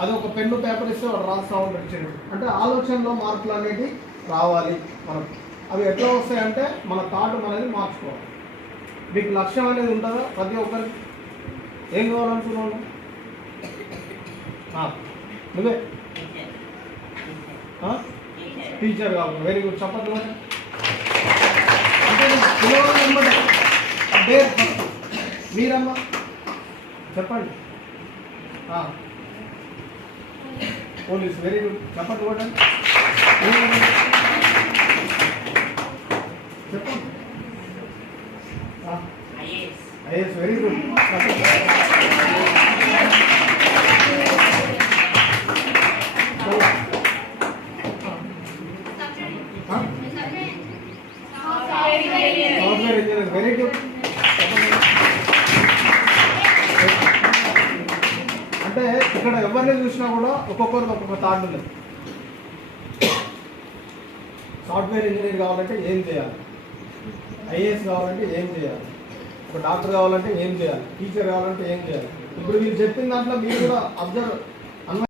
అది ఒక pen paper ఇస్తే వాడు రాస్తా ఉంటాడు చేయడు. అంటే ఆలోచనలో మార్పులు అనేవి రావాలి మనకు. అవి ఎట్లా వస్తాయంటే మన థాట్ అనేది మార్చుకోవాలి. మీకు లక్ష్యం అనేది ఉంటుందా ప్రతి ఒక్కరికి? ఏం కావాలనుకున్నాను? నువ్వే టీచర్ కావాలి. Very good. చెప్పండి. అంటే పిలవాలన్నమాట. పేరు ఫస్ట్ మీరమ్మా చెప్పండి. పోలీస్. Very good. చెప్పండి కూడా చెప్పండి. IAS. Very good. Software engineer. Very good. అంటే ఇక్కడ ఎవరిని చూసినా కూడా ఒక్కొక్కరికి ఒక్కొక్క థాట్ ఉంది. సాఫ్ట్వేర్ ఇంజనీర్ కావాలంటే ఏం చేయాలి, ఐఏఎస్ కావాలంటే ఏం చేయాలి, ఒక డాక్టర్ కావాలంటే ఏం చేయాలి, టీచర్ కావాలంటే ఏం చేయాలి. ఇప్పుడు మీరు చెప్పిన దాంట్లో మీరు కూడా అబ్జర్వ్